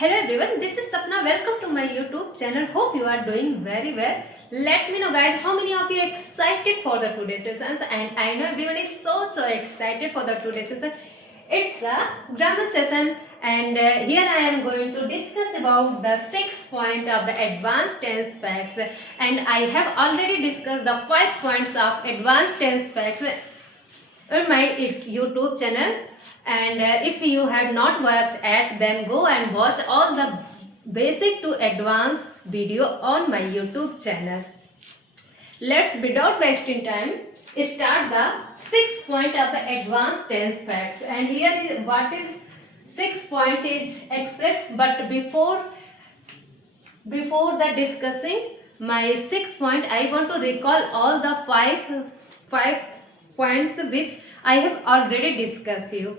Hello everyone, this is Sapna. Welcome to my YouTube channel. Hope you are doing very well. Let me know guys how many of you are excited for the today's session, and I know everyone is so excited for the today's session. It's a grammar session, and here I am going to discuss about the 6th point of the advanced tense facts, and I have already discussed the 5 points of advanced tense facts on my YouTube channel. And if you have not watched it, then go and watch all the basic to advanced video on my YouTube channel. Let's, without wasting time, start the 6th point of the advanced tense facts. And here is what is 6th point is expressed. But before the discussing my 6th point, I want to recall all the five points which I have already discussed you.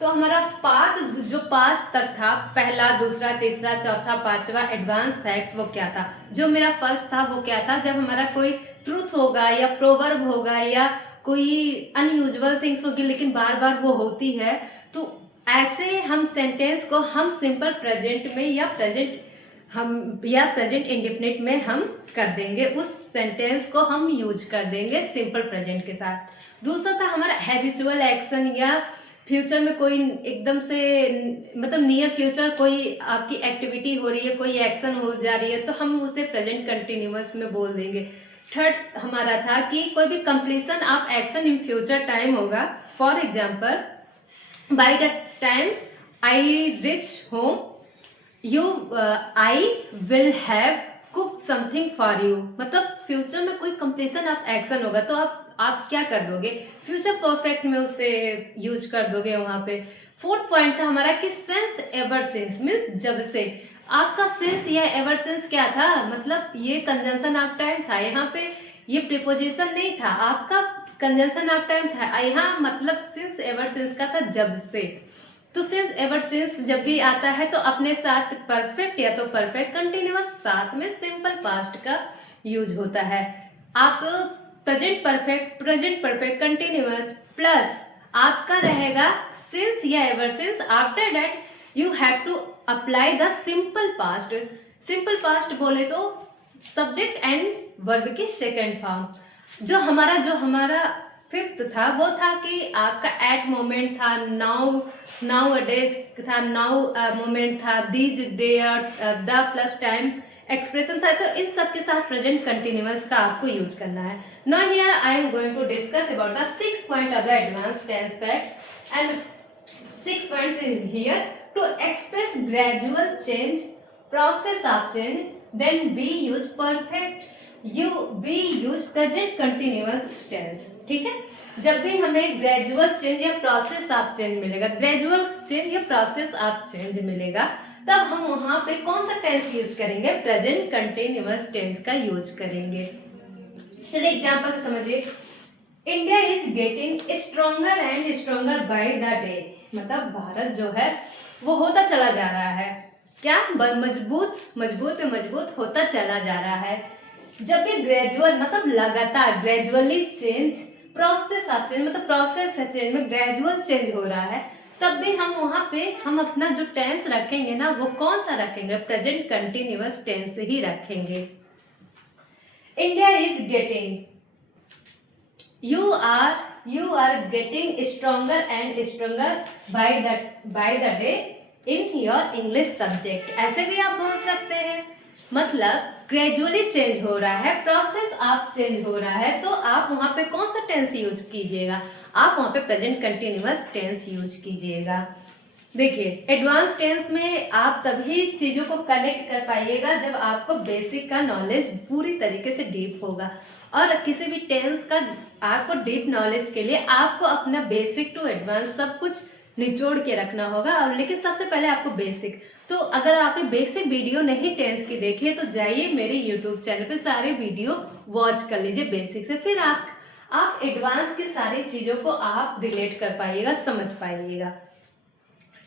तो हमारा पाँच तक था, पहला, दूसरा, तीसरा, चौथा, पांचवा एडवांस फैक्ट्स, वो क्या था? जो मेरा फर्स्ट था वो क्या था? जब हमारा कोई ट्रूथ होगा या प्रोवर्ब होगा या कोई अनयूजुअल थिंग्स होगी लेकिन बार बार वो होती है, तो ऐसे हम सेंटेंस को हम सिंपल प्रेजेंट में या प्रेजेंट इंडेफिनिट में हम कर देंगे, उस सेंटेंस को हम यूज कर देंगे सिंपल प्रेजेंट के साथ। दूसरा था हमारा हैबिचुअल एक्शन, या फ्यूचर में कोई एकदम से मतलब नियर फ्यूचर कोई आपकी एक्टिविटी हो रही है, कोई एक्शन हो जा रही है, तो हम उसे प्रेजेंट कंटिन्यूअस में बोल देंगे। थर्ड हमारा था कि कोई भी completion of action in future time होगा। For example, by the time I reach home I will have cook something for you, मतलब फ्यूचर में कोई कंप्लीशन ऑफ एक्शन होगा तो आप क्या कर दोगे? फ्यूचर परफेक्ट में उसे यूज कर दोगे वहाँ पे। फोर्थ पॉइंट था हमारा कि सेंस एवर सिंस मीन्स जब से। आपका सेंस या एवर सिंस क्या था? मतलब ये कंजंक्शन ऑफ टाइम था, यहाँ पे ये प्रीपोजिशन नहीं था, आपका कंजंक्शन ऑफ टाइम था। यहाँ मतलब सिंस एवर सिंस का था जब से। तो सिंस एवर सिंस जब भी आता है तो अपने साथ परफेक्ट या तो परफेक्ट कंटिन्यूअस, साथ में सिंपल पास्ट का यूज होता है। आप प्रेजेंट परफेक्ट कंटिन्यूअस प्लस आपका रहेगा सिंस या ever since. After that you have to apply the simple past. Simple past बोले तो सब्जेक्ट एंड वर्ब की सेकेंड फॉर्म। जो हमारा फिफ्थ था वो था कि आपका एट मोमेंट था, नाउ डेज था, नाउ मोमेंट था, these there, the plus time expression था। तो इन सब के साथ प्रेजेंट कंटिन्यूअस का आपको यूज करना है। Now here I am going to discuss about the 6th point of the advanced tense facts, and 6 points in here to express gradual change, process of change, then we use perfect, we use present continuous tense. ठीक है, जब भी हमें gradual change या process of change मिलेगा, gradual change या process of change मिलेगा, तब हम वहां पे कौन सा टेंस यूज करेंगे? प्रेजेंट कंटिन्यूअस टेंस का यूज करेंगे। चलिए एग्जांपल से समझिए। India is getting stronger and stronger by the day, मतलब भारत जो है वो होता चला जा रहा है। क्या? मजबूत होता चला जा रहा है। जब भी ग्रेजुअल मतलब लगातार, gradually change, process of change मतलब प्रोसेस है चेंज में ग्रेजुअल चेंज हो रहा है, तब भी हम वहां पे हम अपना जो टेंस रखेंगे ना, वो कौन सा रखेंगे? प्रेजेंट कंटिन्यूअस टेंस ही रखेंगे। India is getting, you are getting stronger and stronger by the day in your English subject, ऐसे भी आप बोल सकते हैं। मतलब ग्रेजुअली चेंज हो रहा है, प्रोसेस ऑफ चेंज हो रहा है, तो आप वहां पे कौन सा टेंस यूज कीजिएगा? आप वहां पे प्रेजेंट कंटिन्यूअस टेंस यूज कीजिएगा। देखिए, एडवांस टेंस में आप तभी चीजों को कनेक्ट कर पाइएगा जब आपको बेसिक का नॉलेज पूरी तरीके से डीप होगा। और किसी भी टेंस का आपको डीप नॉलेज के लिए आपको अपना बेसिक टू एडवांस सब कुछ निचोड़ के रखना होगा। और लेकिन सबसे पहले आपको बेसिक, तो अगर आपने बेसिक वीडियो नहीं टेंस की देखी है तो जाइए मेरे यूट्यूब चैनल पे सारे वीडियो वॉच कर लीजिए बेसिक से, फिर आप एडवांस की सारी चीज़ों को आप रिलेट कर पाइएगा, समझ पाइएगा।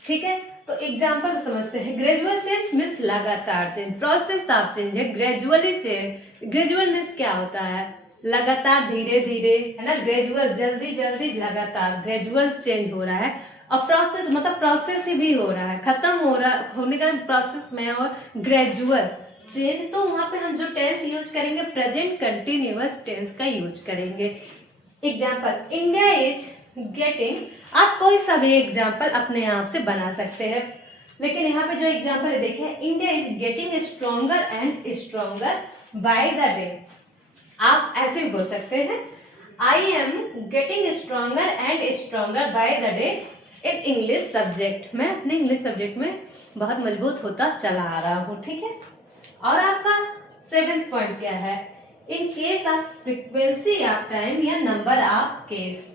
ठीक है, तो एग्जाम्पल समझते हैं। ग्रेजुअल चेंज मीन्स लगातार चेंज, प्रोसेस ऑफ चेंज है ग्रेजुअली चेंज। ग्रेजुअल मीन्स क्या होता है? लगातार, धीरे धीरे, है ना। ग्रेजुअल जल्दी लगातार, ग्रेजुअल चेंज हो रहा है। और प्रोसेस मतलब प्रोसेस ही भी हो रहा है, खत्म हो रहा होने का प्रोसेस में, और ग्रेजुअल चेंज, तो वहां पे हम जो टेंस यूज करेंगे प्रेजेंट कंटिन्यूअस टेंस का यूज करेंगे। एग्जाम्पल, इंडिया इज गेटिंग, आप कोई सा भी एग्जाम्पल अपने आप से बना सकते हैं, लेकिन यहाँ पे जो एग्जाम्पल है देखिए, India is getting stronger and stronger bye the day. आप ऐसे भी बोल सकते हैं, I am getting stronger and stronger bye the day in English subject. मैं अपने इंग्लिश सब्जेक्ट में बहुत मजबूत होता चला आ रहा हूँ, ठीक है। और आपका 7th पॉइंट क्या है, in case of frequency of time या number of case,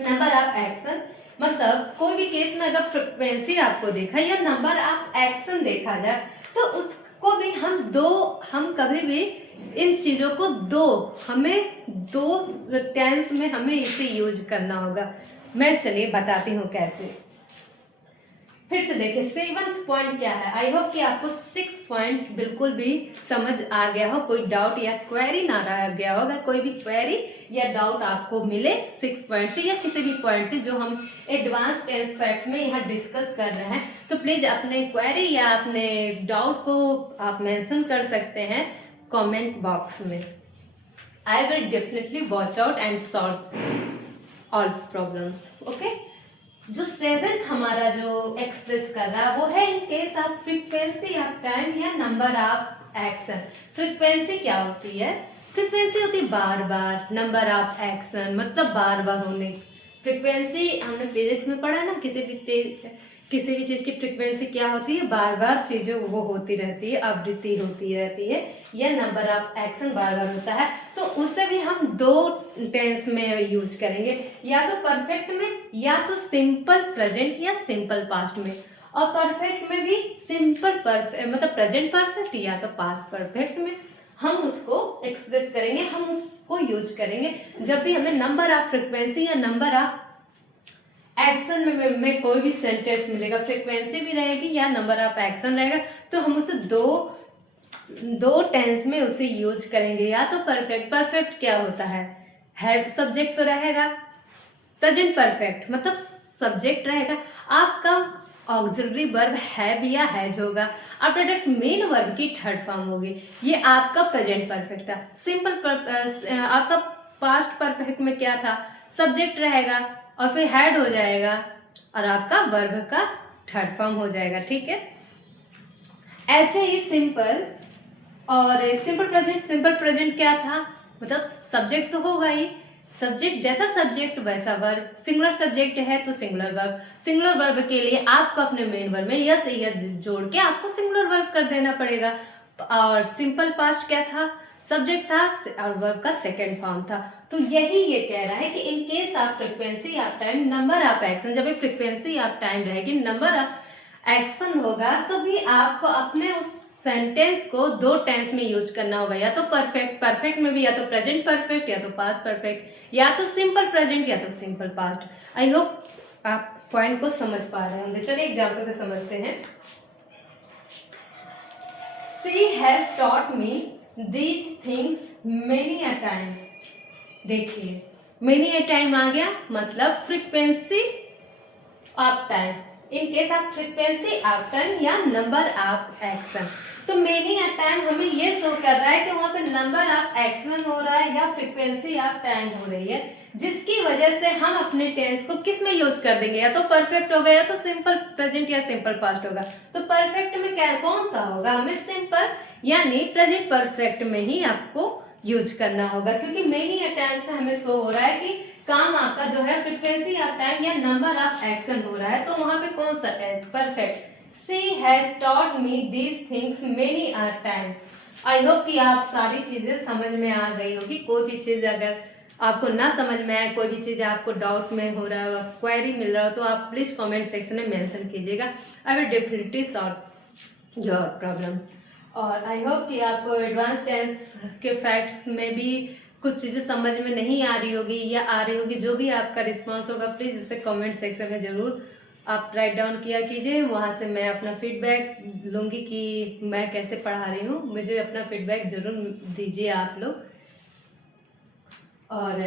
number of action, मतलब कोई भी केस में अगर फ्रीक्वेंसी आपको देखा या नंबर ऑफ एक्शन देखा जाए तो उसको भी हम कभी भी इन चीजों को हमें दो टेंस में हमें इसे यूज करना होगा। मैं चलिए बताती हूँ कैसे। फिर से देखिए 7th पॉइंट क्या है। आई होप कि आपको 6 पॉइंट बिल्कुल भी समझ आ गया हो, कोई डाउट या क्वेरी ना रह गया हो। अगर कोई भी क्वेरी या डाउट आपको मिले 6 पॉइंट से या किसी भी पॉइंट से जो हम एडवांस टेंस फैक्ट्स में यहाँ डिस्कस कर रहे हैं, तो प्लीज अपने क्वेरी या अपने डाउट को आप मेंशन कर सकते हैं कमेंट बॉक्स में। I will definitely watch out and solve all problems. Okay, जो 7th हमारा जो एक्सप्रेस कर रहा है वो है in case of frequency of time या नंबर ऑफ एक्शन। फ्रीक्वेंसी क्या होती है? फ्रीक्वेंसी होती है बार बार, नंबर ऑफ एक्शन मतलब बार बार होने। फ्रीक्वेंसी हमने फिजिक्स में पढ़ा ना, किसी भी चीज़ की फ्रीक्वेंसी क्या होती है, बार बार चीज़ें वो होती रहती है, आवृत्ति होती रहती है, या नंबर ऑफ एक्शन बार बार होता है। तो उससे भी हम 2 टेंस में यूज करेंगे, या तो परफेक्ट में या तो सिंपल प्रेजेंट या सिंपल पास्ट में। और परफेक्ट में भी सिंपल मतलब प्रेजेंट परफेक्ट या तो पास्ट परफेक्ट में हम उसको एक्सप्रेस करेंगे, हम उसको यूज करेंगे जब भी हमें नंबर ऑफ फ्रीक्वेंसी या नंबर ऑफ एक्शन में कोई भी सेंटेंस मिलेगा, फ्रीक्वेंसी भी रहेगी या नंबर ऑफ एक्शन रहेगा, तो हम उसे दो टेंस में उसे यूज करेंगे। या तो परफेक्ट क्या होता है सब्जेक्ट तो रहेगा, प्रेजेंट परफेक्ट मतलब सब्जेक्ट रहेगा, आपका ऑक्सिलरी वर्ब हैव या हैज होगा, और प्रेजेंट मेन वर्ब की थर्ड फॉर्म होगी। ये आपका प्रेजेंट परफेक्ट था। आपका पास्ट परफेक्ट में क्या था, सब्जेक्ट रहेगा और फिर हैड हो जाएगा और आपका वर्ब का थर्ड फॉर्म हो जाएगा, ठीक है। ऐसे ही सिंपल प्रेजेंट क्या था, मतलब सब्जेक्ट तो होगा ही, सब्जेक्ट जैसा सब्जेक्ट वैसा वर्ब, सिंगुलर सब्जेक्ट है तो सिंगुलर वर्ब। सिंगुलर वर्ब के लिए आपको अपने मेन वर्ब में यस जोड़ के आपको सिंगुलर वर्ब कर देना पड़ेगा। और सिंपल पास्ट क्या था, सब्जेक्ट था और वर्ब का सेकेंड फॉर्म था। तो यही ये कह रहा है कि इन case of frequency of time number of action, जब फ्रीक्वेंसी ऑफ टाइम रहेगी नंबर ऑफ एक्शन होगा, तो भी आपको अपने उस सेंटेंस को 2 टेंस में यूज करना होगा, या तो परफेक्ट में भी या तो प्रेजेंट परफेक्ट या तो पास्ट परफेक्ट, या तो सिंपल प्रेजेंट या तो सिंपल पास्ट। आई होप आप पॉइंट को समझ पा रहे होंगे। चलिए एग्जाम्पल से समझते हैं। She has taught me these things many a time। देखिए many a time आ गया, मतलब frequency of time, in case of frequency of time या नंबर ऑफ एक्शन। तो मेनी अ टाइम हमें ये शो कर रहा है कि वहाँ पे नंबर ऑफ एक्शन हो रहा है या फ्रीक्वेंसी ऑफ टाइम हो रही है, जिसकी वजह से हम अपने टेंस को किस में यूज कर देंगे, या तो परफेक्ट होगा या तो सिंपल प्रेजेंट या सिंपल पास्ट होगा। तो परफेक्ट में क्या कौन सा होगा, हमें सिंपल यानी प्रेजेंट परफेक्ट में ही आपको यूज करना होगा, क्योंकि मेनी अ टाइम से हमें शो हो रहा है कि काम आपका जो है फ्रीक्वेंसी ऑफ टाइम या नंबर ऑफ एक्शन हो रहा है। तो वहां पे कौन सा tense, perfect. She has taught me these things many a time। I hope कि आप सारी चीजें समझ में आ गई होगी। कोई भी चीज अगर आपको ना समझ में आए, कोई भी चीज आपको डाउट में हो रहा है, क्वेरी मिल रहा हो, तो आप प्लीज कमेंट सेक्शन में मेंशन कीजिएगा। I will definitely solve your problem. और आई होप कि आपको एडवांस टेंस के फैक्ट्स में भी कुछ चीज़ें समझ में नहीं आ रही होगी या आ रही होगी। जो भी आपका रिस्पांस होगा प्लीज़ उसे कमेंट सेक्शन में ज़रूर आप राइट डाउन किया कीजिए। वहाँ से मैं अपना फीडबैक लूँगी कि मैं कैसे पढ़ा रही हूँ। मुझे अपना फीडबैक ज़रूर दीजिए आप लोग। और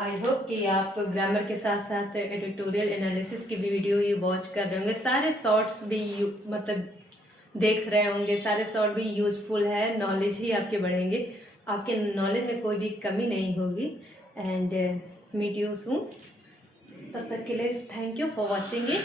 आई होप कि आप ग्रामर के साथ साथ एडिटोरियल एनालिसिस की भी वीडियो ये वॉच कर रहे होंगे, सारे शॉर्ट्स भी मतलब देख रहे होंगे, सारे शॉर्ट भी यूज़फुल है, नॉलेज ही आपके बढ़ेंगे, आपके नॉलेज में कोई भी कमी नहीं होगी। एंड मीट यू सून, तब तक के लिए thank you for watching it.